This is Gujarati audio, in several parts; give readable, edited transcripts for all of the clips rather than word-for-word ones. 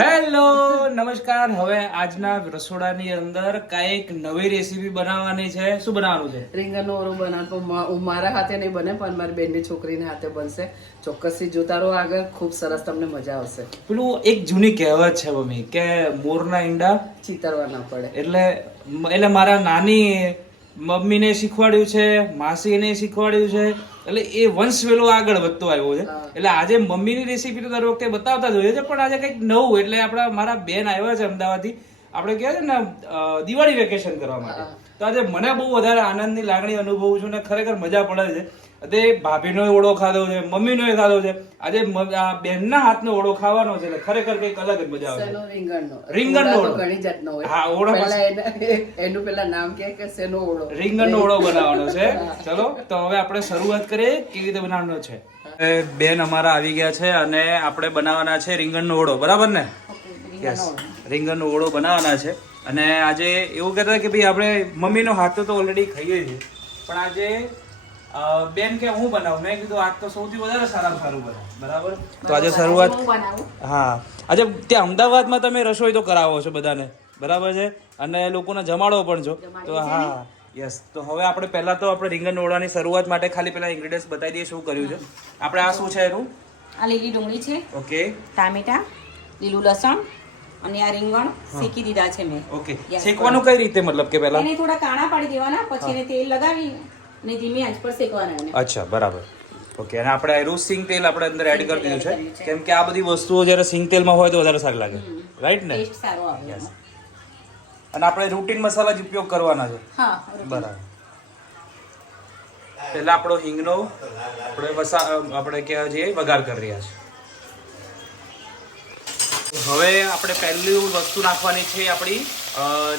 હેલો નમસ્કાર. હવે આજના રસોડાની અંદર કઈક નવી રેસીપી બનાવવાની છે. શું બનાવવાનું છે? રીંગણનો ઓરો બનાવવાનો મારા હાથે નહીં બને પણ મારી બેનની છોકરીને હાથે બનશે. ચોક્કસથી જોતા રહો આગળ, ખૂબ સરસ, તમને મજા આવશે. પેલું એક જૂની કહેવત છે મમ્મી કે મોરના ઈંડા ચીતરવા ના પડે. એટલે મારા નાની મમ્મીને શીખવાડ્યું છે, માસીને શીખવાડ્યું છે, એટલે એ વંશ વેલો આગળ વધતો આવ્યો છે. એટલે આજે મમ્મીની રેસીપી તો દર વખતે બતાવતા જ હોઈએ છે, પણ આજે કંઈક નવું, એટલે મારા બેન આવ્યા છે અમદાવાદથી, આપણે કહેવાય છે ને દિવાળી વેકેશન કરવા માટે. તો આજે મને બહુ વધારે આનંદની લાગણી અનુભવું છું ને ખરેખર મજા પડે છે. તે ભાભીનો ઓળો ખાધો છે, મમ્મીનો ખાધો છે, આજે બેનના હાથનો ઓળો ખાવાનો છે, એટલે ખરેખર કંઈક અલગ જ મજા આવે છે. રીંગણનો ઓળો ઘણી જાતનો હોય. હા, ઓળો એનું પેલા નામ કે શેનો ઓળો? રીંગણનો ઓળો બનાવવાનો છે. ચલો તો હવે આપણે શરૂઆત કરીએ કેવી રીતે બનાવવાનો છે. બેન અમારા આવી ગયા છે અને આપણે બનાવવાના છે રીંગણનો ઓળો, બરાબર ને? યસ, રીંગણનો ઓળો બનાવવાના છે. અને આજે એવું કહેતા કે ભાઈ આપણે મમ્મીનો હાથ તો ઓલરેડી ખાઈએ છીએ, પણ આજે બેન કે હું બનાવું. મેં કીધું આજ તો સૌથી વધારે સારામાં સારું બને, બરાબર? તો આજે શરૂઆત, હા, આજે ત્યાં અમદાવાદમાં તમે રસોઈ તો કરાવો છો બધાને, બરાબર છે, અને લોકોને જમાડો પણ છો. તો હા, યસ. તો હવે આપણે પહેલા તો આપણે રીંગણ ઓળાની શરૂઆત માટે ખાલી પેલા ઇન્ગ્રેડિયન્ટ્સ બતાવી દઈએ શું કર્યું છે આપણે. આ શું છે એનું? આ લીલી ડુંગળી છે, ઓકે, ટામેટા, લીલું લસણ અને આ રીંગણ શેકી દીધા છે મેં. ઓકે, શેકવાનું કઈ રીતે, મતલબ કે પહેલા એને થોડા કાણા પાડી દેવાના, પછી એને તેલ લગાવી અને ધીમી આંચ પર શેકવાના એને. અચ્છા, બરાબર. ઓકે, અને આપણે આયરું સિંગ તેલ આપણે અંદર એડ કરી દીધું છે, કેમ કે આ બધી વસ્તુઓ જ્યારે સિંગ તેલમાં હોય તો વધારે સારી લાગે, રાઈટ ને? ટેસ્ટ સારો આવે એનો. અને આપણે રૂટીન મસાલા જ ઉપયોગ કરવાના છે. હા, બરાબર. પહેલા આપણો હિંગનો આપણે કહેવા જઈએ વઘાર કરી રહ્યા છે. હવે આપણે પહેલી વસ્તુ નાખવાની છે આપણી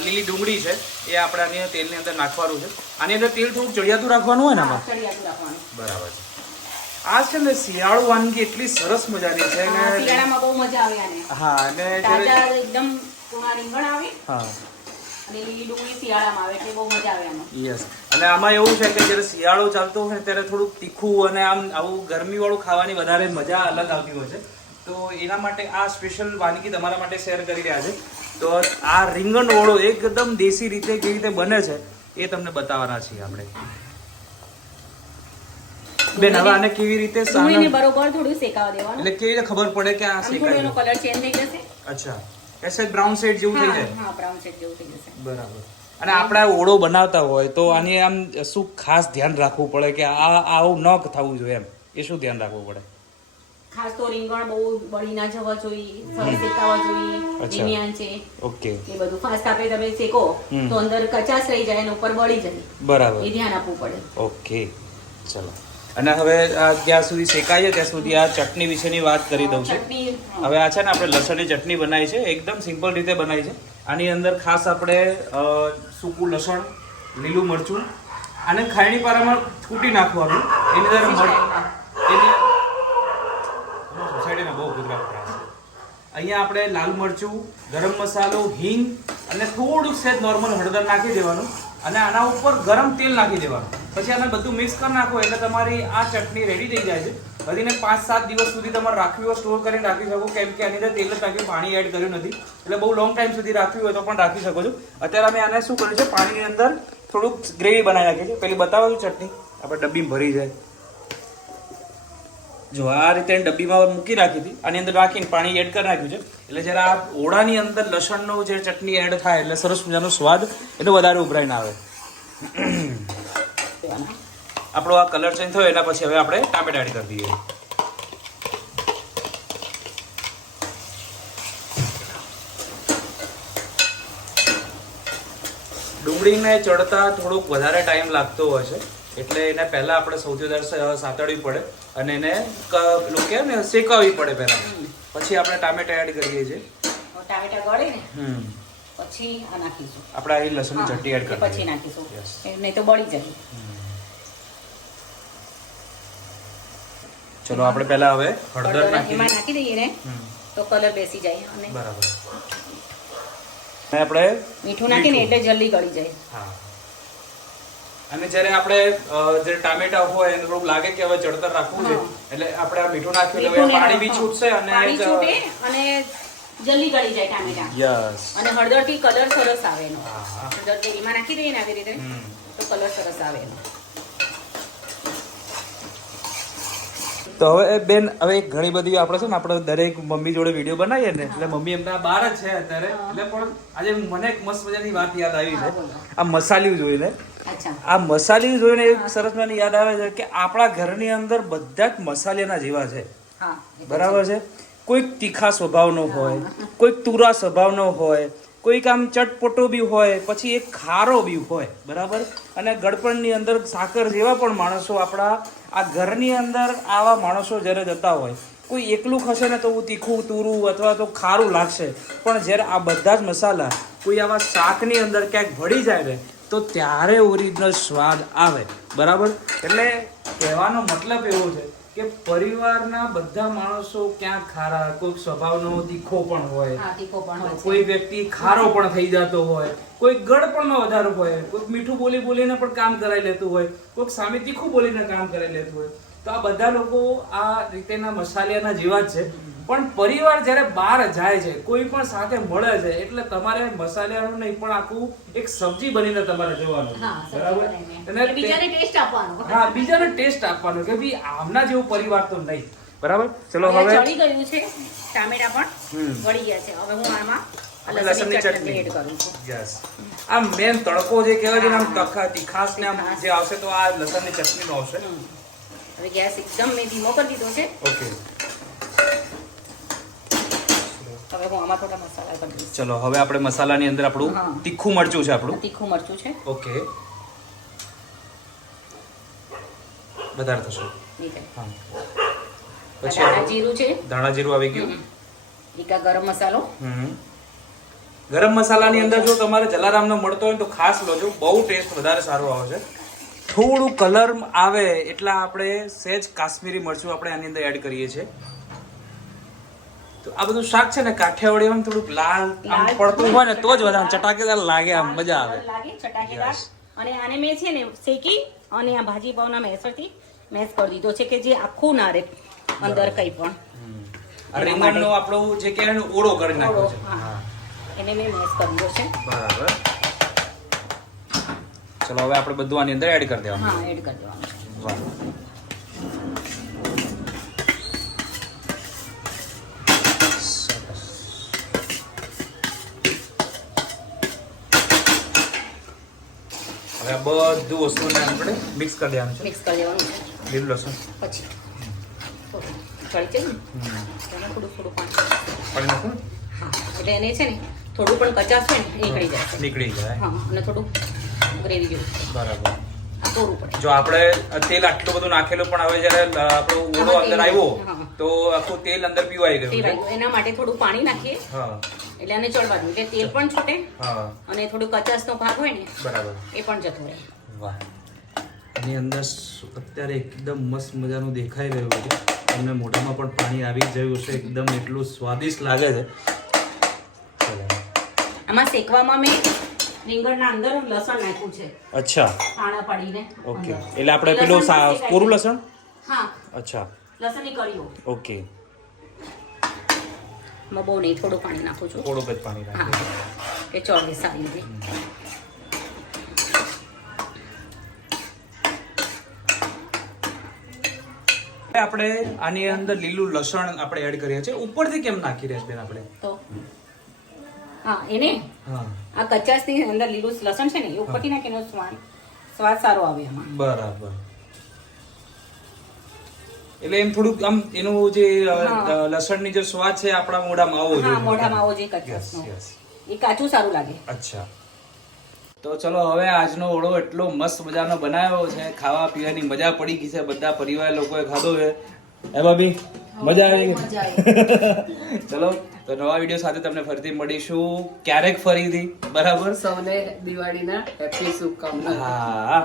લીલી ડુંગળી છે, એ આપણે આની તેલની અંદર નાખવાનું છે. આની અંદર તેલ થોડુંક ચડિયાતું રાખવાનું હોય ને આમાં? ચડિયાતું રાખવાનું. બરાબર છે. આ છે ને શિયાળુ વાનગી એટલી સરસ મજાની છે ને શિયાળામાં બહુ મજા આવે આને. હા, અને તાજા એકદમ કુણા રીંગણ આવે હા, અને લીલી ડુંગળી શિયાળામાં આવે એટલે બહુ મજા આવે આમાં. યસ. અને આમાં એવું છે કે જ્યારે શિયાળો ચાલતો હોય ને ત્યારે થોડુંક તીખું અને આમ આવું ગરમીવાળું ખાવાની વધારે મજા અલગ આવતી હોય છે. તો એના માટે આ સ્પેશિયલ વાનગી તમારા માટે શેર કરી રહ્યા છે. તો આ રીંગણ ઓળો એકદમ દેશી રીતે કેવી રીતે બને છે એ તમને બતાવવાના છીએ આપણે. બેન, હવે આને કેવી રીતે ડુંગળીને બરોબર થોડું શેકાવા દેવાનું, એટલે કેવી રીતે ખબર પડે કે આ આમ થોડો શેકાય એનો છે? કલર ચેન્જ થઈ જશે. અચ્છા, એસે બ્રાઉન શેડ જેવું થઈ જાય. હા, બ્રાઉન શેડ જેવું થઈ જશે. બરાબર. અને આપણે ઓળો બનાવતા હોય તો આની આમ શું ખાસ ધ્યાન રાખવું પડે કે આવું ન થવું જોઈએ, એમ એ શું ધ્યાન રાખવું પડે? ખાસ તો રીંગણ બહુ બળી ના જવા જોઈએ, સરસ શેકાવા જોઈએ, ધીમી આંચે. ઓકે, એ બધું ફાસ્ટ આપણે તમે શેકો તો અંદર કચાશ રહી જાય અને ઉપર બળી જાય. બરાબર, એ ધ્યાન આપવું પડે. ઓકે, ચલો. અને હવે જ્યાં સુધી શેકાય છે ત્યાં સુધી આ ચટણી વિશેની વાત કરી દઉં છું. ચટણી, હવે આ છે ને આપણે લસણની ચટણી બનાવી છે, એકદમ સિમ્પલ રીતે બનાવી છે. આની અંદર ખાસ આપણે સૂકું લસણ, લીલું મરચું, આને ખાયણી પારામાં કૂટી નાખવાનું. એની અંદર સોસાયટીના બહુ કુતરા છે. અહીંયા આપણે લાલ મરચું, ગરમ મસાલો, હિંગ અને થોડુંક સેજ નોર્મલ હળદર નાખી દેવાનું અને આના ઉપર ગરમ તેલ નાખી દેવાનું. પછી આને બધું મિક્સ કરી નાખો એટલે તમારી આ ચટણી રેડી થઈ જાય છે. બધીને 5-7 દિવસ સુધી તમારે રાખવી હોય સ્ટોર કરીને રાખી શકો, કેમ કે આની અંદર તેલ જ નાખ્યું, પાણી એડ કર્યું નથી, એટલે બહુ લોંગ ટાઈમ સુધી રાખવી હોય તો પણ રાખી શકો છો. અત્યારે અમે આને શું કર્યું છે, પાણીની અંદર થોડુંક ગ્રેવી બનાવી નાખી છે. પેલી બતાવો ચટણી આપણે ડબ્બીમાં ભરી જાય. જો આ રીતે ડબ્બીમાં મૂકી રાખી હતી, આની અંદર રાખીને પાણી એડ કરી નાખ્યું છે, એટલે જ્યારે આ ઓળાની અંદર લસણનો જે ચટણી એડ થાય એટલે સરસ મજાનો સ્વાદ એટલો વધારે ઉભરાઈને આવે. આપણો આ કલર ચેન્જ થયો એના પછી હવે આપણે ટામેટા એડ કરી દઈએ. ડુંગળીને ચડતા થોડુંક વધારે ટાઈમ લાગતો હોય છે, એટલે એને પહેલા આપણે સૌથી વધારે સાતળવી પડે અને એને પેલું કે ને શેકાવવી પડે પહેલા, પછી આપણે ટામેટા એડ કરીએ છીએ. ટામેટા ગળે ને પછી આ નાખીશું આપણે આ લસણની ચટણી એડ કરીએ પછી નાખીશું, નહીં તો બળી જાય. ચલો આપણે પહેલા હવે હળદર નાખી દઈએ ને તો કલર બેસી જાય. અને બરાબર, આપણે મીઠું નાખીને એટલે જલ્દી ગળી જાય. હા, અને જ્યારે આપણે જે ટામેટા હોય એને થોડું લાગે કે હવે ચડતર રાખવું છે એટલે આપણે આ મીઠું નાખી એટલે પાણી બી છૂટશે અને જલ્દી ગળી જાય ટામેટા યસ અને હળદર થી કલર સરસ આવે એનો હા. હળદર ગ્રેવીમાં નાખી દઈએ ને આવી રીતે તો કલર સરસ આવે એનો. તો હવે બેન હવે ઘણી બધી આપણે છે ને આપણે દરેક મમ્મી જોડે વિડીયો બનાવીએ ને એટલે મમ્મી એમના બહાર જ છે અત્યારે એટલે પણ આજે મને એક મસ્ત મજાની વાત યાદ આવી છે આ મસાલિયું જોઈને. અચ્છા આ મસાલિયું જોઈને એક સરસ મને યાદ આવે છે કે આપણા ઘરની અંદર બધા જ મસાલિયાના જેવા છે. હા બરાબર છે. કોઈક તીખા સ્વભાવનો હોય, કોઈક તુરા સ્વભાવનો હોય, કોઈક આમ ચટપટો બી હોય, પછી એક ખારો બી હોય. બરાબર. અને ગળપણની અંદર સાકર જેવા પણ માણસો આપણા આ ઘરની અંદર આવા માણસો જ્યારે જતા હોય કોઈ એકલું ખસે ને તો તીખું તુરું અથવા તો ખારું લાગશે પણ જ્યારે આ બધા જ મસાલા કોઈ આવા શાકની અંદર ક્યાંક ભળી જાય ને તો ત્યારે ઓરિજિનલ સ્વાદ આવે. બરાબર. એટલે કહેવાનો મતલબ એવો છે કે પરિવારના બધા માણસો ક્યાંક ખારા, કોઈક સ્વભાવનો તીખો પણ હોય, હા તીખો પણ હોય છે. કોઈ વ્યક્તિ ખારો પણ થઈ જતો હોય, કોઈ ગળપણમાં વધારો હોય, કોઈક મીઠું બોલી બોલીને પણ કામ કરાવી લેતું હોય, કોઈક સામે તીખું બોલીને કામ કરાવી લેતું હોય. તો આ બધા લોકો આ રીતેના મસાલિયાના જેવા જ છે. પણ પરિવાર જ્યારે બહાર જાય છે કોઈ પણ સાથે મળે છે એટલે તમારે મસાલિયાનું નહીં પણ આખું એક સબ્જી બનીને તમારે જવાનું. હા, સબ્જી બરાબર. બનાવીને. અને બીજાને ટેસ્ટ આપવાનો. હા, બીજાને ટેસ્ટ આપવાનો કે ભાઈ આમના જેવો પરિવાર તો નહીં. બરાબર. ચલો હવે હવે ચડી ગયું છે ટામેટા પણ વળી ગયા છે. હવે હું આમાં લસણની ચટણી એડ કરું છું. યસ. આમ મેન તડકો જે કહેવાય છે ને આમ તીખાશ ને આમ જે આવશે તો આ લસણની ચટણીનો આવશે. હવે ગેસ એકદમ મેં ધીમો કરી દીધો છે. ઓકે. હવે હું આમાં થોડા મસાલા કરી દઈશ. ચલો હવે આપણે મસાલાની અંદર આપણું હા. તીખું મરચું છે આપણું. તીખું મરચું છે. ઓકે. વધારે થશે. ઠીક છે. હા. આ પછી ધાણા જીરું છે. ધાણા જીરું આવી ગયું. એક આ ગરમ મસાલો. ગરમ મસાલાની અંદર જો તમારે જલારામનો મળતો હોય તો ખાસ લોજો, બહુ ટેસ્ટ વધારે સારો આવે છે. થોડું કલર આવે એટલે આપણે સહેજ કાશ્મીરી મરચું આપણે આની અંદર એડ કરીએ છીએ. તો આ બધું શાક છે ને કાઠિયાવાડીમાં થોડુંક લાલ આમ પડતું હોય ને તો જ વધારે ચટાકેદાર લાગે, આમ મજા આવે. લાગે ચટાકેદાર. અને આને મેં છે ને શેકી અને આ ભાજી પાવના મેસરથી મેશ કરી દીધો છે કે જે આખું ના રહે અંદર કંઈ પણ. આ રીંગણનો આપણો જે કહેવાય ને ઓળો કરી નાખ્યો છે. હા, એને મેં મેશ કરી દીધો છે. બરાબર. ચલો હવે આપણે બધું આની અંદર એડ કરી દેવાનું. હા, એડ કરી દેવાનું છે. વાહ. સરસ. હવે આ બધું વસ્તુને આપણે મિક્સ કરી દેવાનું છે. મિક્સ કરી દેવાનું છે. લીલું લસણ પછી ચડી છે ને એમાં થોડું થોડું પાણી. પાણી નાખું. હા, એટલે એને છે ને થોડું પણ કચાશ હોય ને એ નીકળી જાય. નીકળી જાય. હા, અને થોડું ગ્રેવી જેવું બરાબર. આ તોડવું પડે. જો આપણે તેલ આટલું બધું નાખેલું પણ હવે જયારે આપણો ઓળો અંદર આવ્યો હા. તો આખું તેલ અંદર પીવાઈ ગયું છે. એના માટે થોડું પાણી નાખીએ હા. એટલે આને ચડવા દઉં એટલે તેલ પણ છૂટે હા. અને થોડું કચાશનો ભાગ હોય ને બરાબર. એ પણ જતો રહે. વાહ. એની અંદર અત્યારે એકદમ મસ્ત મજાનું દેખાઈ રહ્યું છે. તમને મોઢામાં પણ પાણી આવી ગયું છે. એકદમ એટલું સ્વાદિષ્ટ લાગે છે. ચલો. આમાં શેકવામાં મેં રીંગણના અંદર લસણ નાખ્યું છે અચ્છા. પાણા પાડીને. ઓકે. અંદર. એટલે આપણે લસણ પેલું પણ શેકાય કોરું છે. લસણ. હા, અચ્છા. લસણની કળીઓ. ઓકે. માં બહુ નહીં, થોડું પાણી નાખું છું. થોડુંક જ પાણી હા, નાખીએ. એ ચોળે સારી રીતે. આપણે આની અંદર લીલું લસણ આપણે એડ કરીએ છીએ. ઉપરથી કેમ નાખી રહ્યા બેન આપણે? તો હા, એને હા. આ કચાશની અંદર લીલું લસણ છે ને એ ઉપરથી નાખીને સ્વાદ સારો આવે એમાં. બરાબર. એટલે એમ થોડુંક આમ એનું જે લસણની જે સ્વાદ છે આપણા મોઢામાં આવવો હા, જોઈએ. મોઢામાં આવો જે Yes, કચાશનો yes. એ કાચું સારું લાગે. અચ્છા. તો ચલો હવે આજનો ઓળો એટલો મસ્ત મજાનો બનાવ્યો છે. ખાવા પીવાની મજા પડી ગઈ છે. બધા પરિવાર લોકોએ ખાધો છે. હે ભાભી, મજા આવી ગઈ? ચલો તો નવા વિડીયો સાથે તમને ફરીથી મળીશું ક્યારેક ફરીથી. બરાબર. સૌને દિવાળીના હેપી શુભકામના. હા.